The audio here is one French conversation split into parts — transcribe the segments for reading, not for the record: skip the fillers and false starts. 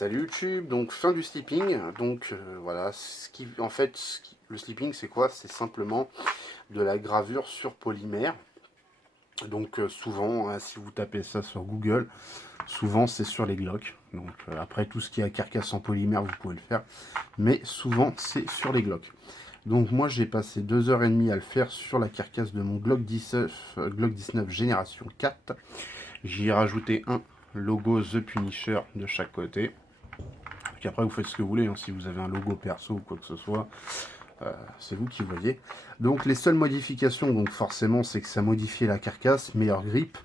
Salut YouTube, donc fin du sleeping. Donc voilà, le sleeping c'est quoi? C'est simplement de la gravure sur polymère. Donc souvent, hein, si vous tapez ça sur Google, souvent c'est sur les Glock. Donc après tout ce qui est à carcasse en polymère, vous pouvez le faire, mais souvent c'est sur les Glock. Donc moi j'ai passé 2h30 à le faire sur la carcasse de mon Glock 19 génération 4. J'y ai rajouté un logo The Punisher de chaque côté. Puis après, vous faites ce que vous voulez, hein. Si vous avez un logo perso ou quoi que ce soit, c'est vous qui voyez. Donc les seules modifications, donc forcément, c'est que ça modifiait la carcasse, meilleure grip.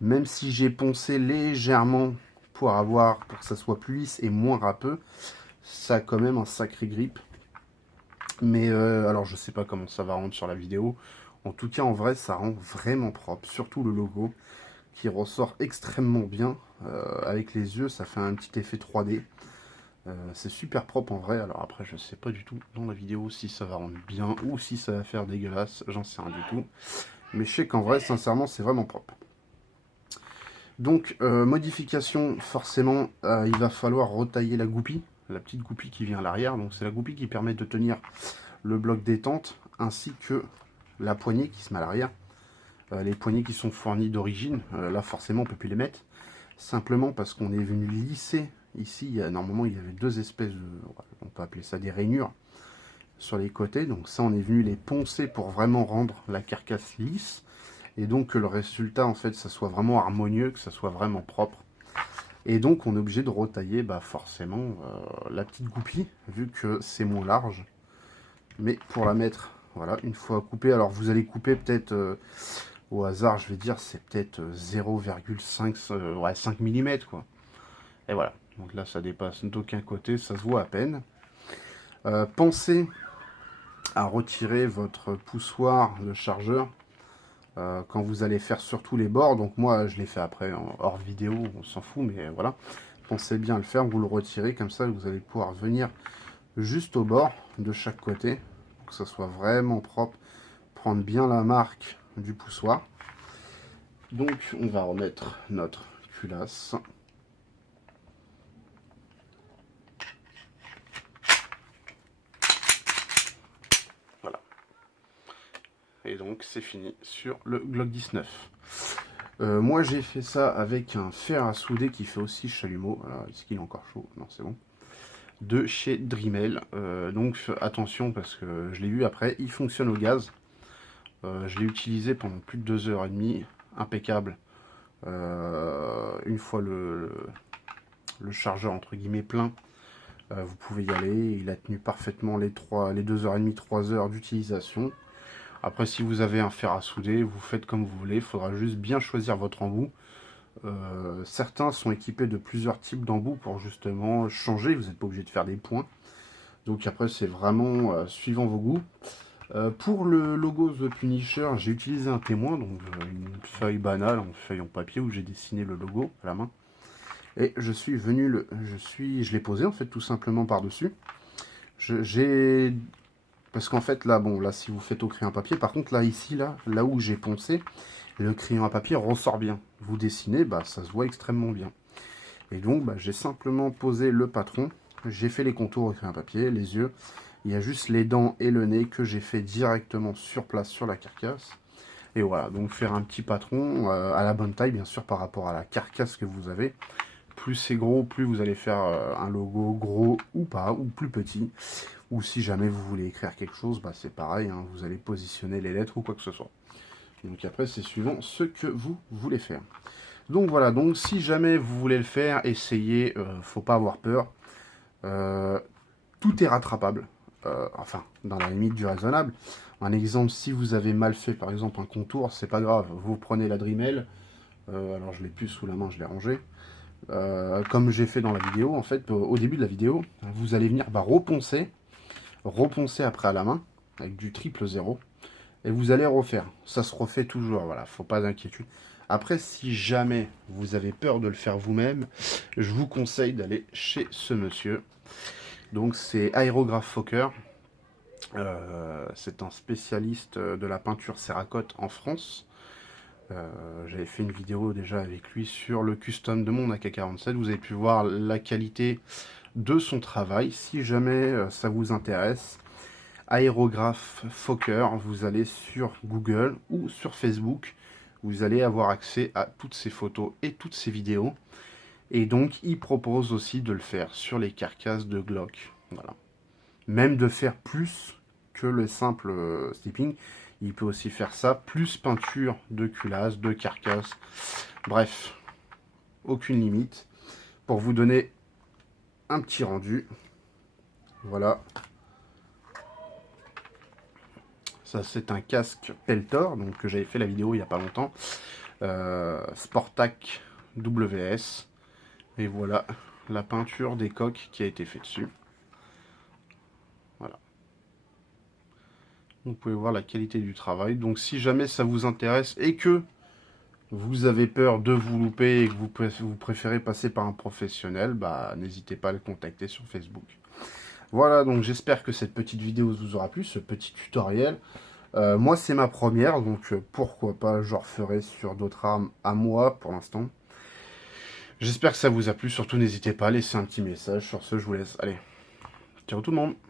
Même si j'ai poncé légèrement pour que ça soit plus lisse et moins râpeux, ça a quand même un sacré grip. Mais alors je sais pas comment ça va rendre sur la vidéo. En tout cas, en vrai, ça rend vraiment propre. Surtout le logo qui ressort extrêmement bien. Avec les yeux, ça fait un petit effet 3D. C'est super propre en vrai. Alors après, je sais pas du tout dans la vidéo si ça va rendre bien ou si ça va faire dégueulasse. J'en sais rien du tout. Mais je sais qu'en vrai, sincèrement, c'est vraiment propre. Donc, modification, forcément, il va falloir retailler la goupille. La petite goupille qui vient à l'arrière. Donc, c'est la goupille qui permet de tenir le bloc détente ainsi que la poignée qui se met à l'arrière. Les poignées qui sont fournies d'origine, là, forcément, on peut plus les mettre. Simplement parce qu'on est venu lisser. Ici, normalement, il y avait deux espèces de, on peut appeler ça des rainures sur les côtés. Donc ça, on est venu les poncer pour vraiment rendre la carcasse lisse. Et donc que le résultat, en fait, ça soit vraiment harmonieux, que ça soit vraiment propre. Et donc, on est obligé de retailler, forcément, la petite goupille, vu que c'est moins large. Mais pour la mettre, voilà, une fois coupée, alors vous allez couper peut-être... au hasard, je vais dire, c'est peut-être 0,5 ouais, 5 mm, quoi. Et voilà. Donc là, ça dépasse d'aucun côté, ça se voit à peine. Pensez à retirer votre poussoir de chargeur quand vous allez faire surtout les bords. Donc moi, je l'ai fait après, hors vidéo, on s'en fout, mais voilà. Pensez bien à le faire, vous le retirez, comme ça, vous allez pouvoir venir juste au bord de chaque côté, pour que ça soit vraiment propre. Prendre bien la marque du poussoir. Donc, on va remettre notre culasse. Voilà. Et donc, c'est fini sur le Glock 19. Moi, j'ai fait ça avec un fer à souder qui fait aussi chalumeau. Alors, est-ce qu'il est encore chaud? Non, c'est bon. De chez Dremel. Donc, attention, parce que je l'ai vu après, il fonctionne au gaz. Je l'ai utilisé pendant plus de 2h30. Impeccable. Une fois le chargeur entre guillemets plein, vous pouvez y aller. Il a tenu parfaitement les 2h30, 3 heures d'utilisation. Après, si vous avez un fer à souder, vous faites comme vous voulez. Il faudra juste bien choisir votre embout. Certains sont équipés de plusieurs types d'embouts pour justement changer. Vous n'êtes pas obligé de faire des points. Donc après, c'est vraiment suivant vos goûts. Pour le logo The Punisher, j'ai utilisé un témoin, donc une feuille banale, une feuille en papier où j'ai dessiné le logo à la main. Et je l'ai posé en fait tout simplement par-dessus. Parce qu'en fait là, bon là si vous faites au crayon à papier, par contre là ici là où j'ai poncé, le crayon à papier ressort bien. Vous dessinez, ça se voit extrêmement bien. Et donc j'ai simplement posé le patron, j'ai fait les contours au crayon à papier, les yeux. Il y a juste les dents et le nez que j'ai fait directement sur place sur la carcasse. Et voilà, donc faire un petit patron à la bonne taille bien sûr par rapport à la carcasse que vous avez. Plus c'est gros, plus vous allez faire un logo gros ou pas, ou plus petit. Ou si jamais vous voulez écrire quelque chose, c'est pareil, hein, vous allez positionner les lettres ou quoi que ce soit. Donc après, c'est suivant ce que vous voulez faire. Donc voilà, donc si jamais vous voulez le faire, essayez, faut pas avoir peur. Tout est rattrapable, enfin, dans la limite du raisonnable. Un exemple, si vous avez mal fait, par exemple, un contour, c'est pas grave. Vous prenez la Dremel, alors je l'ai plus sous la main, je l'ai rangé. Comme j'ai fait dans la vidéo, en fait, au début de la vidéo, vous allez venir reponcer après à la main, avec du 000, et vous allez refaire. Ça se refait toujours, voilà, faut pas d'inquiétude. Après, si jamais vous avez peur de le faire vous-même, je vous conseille d'aller chez ce monsieur. Donc c'est Aérographe Fokker. C'est un spécialiste de la peinture céracote en France. J'avais fait une vidéo déjà avec lui sur le custom de mon AK-47. Vous avez pu voir la qualité de son travail. Si jamais ça vous intéresse, Aérographe Fokker, vous allez sur Google ou sur Facebook. Vous allez avoir accès à toutes ces photos et toutes ces vidéos. Et donc, il propose aussi de le faire sur les carcasses de Glock. Voilà. Même de faire plus que le simple snipping. Il peut aussi faire ça, plus peinture de culasse, de carcasse. Bref, aucune limite. Pour vous donner un petit rendu. Voilà. Ça, c'est un casque Peltor, donc que j'avais fait la vidéo il n'y a pas longtemps. Sportac WS. Et voilà la peinture des coques qui a été faite dessus. Voilà. Vous pouvez voir la qualité du travail. Donc si jamais ça vous intéresse et que vous avez peur de vous louper et que vous préférez passer par un professionnel, bah n'hésitez pas à le contacter sur Facebook. Voilà, donc j'espère que cette petite vidéo vous aura plu, ce petit tutoriel. Moi c'est ma première, donc pourquoi pas, je referai sur d'autres armes à moi pour l'instant. J'espère que ça vous a plu, surtout n'hésitez pas à laisser un petit message. Sur ce, je vous laisse. Allez, ciao tout le monde!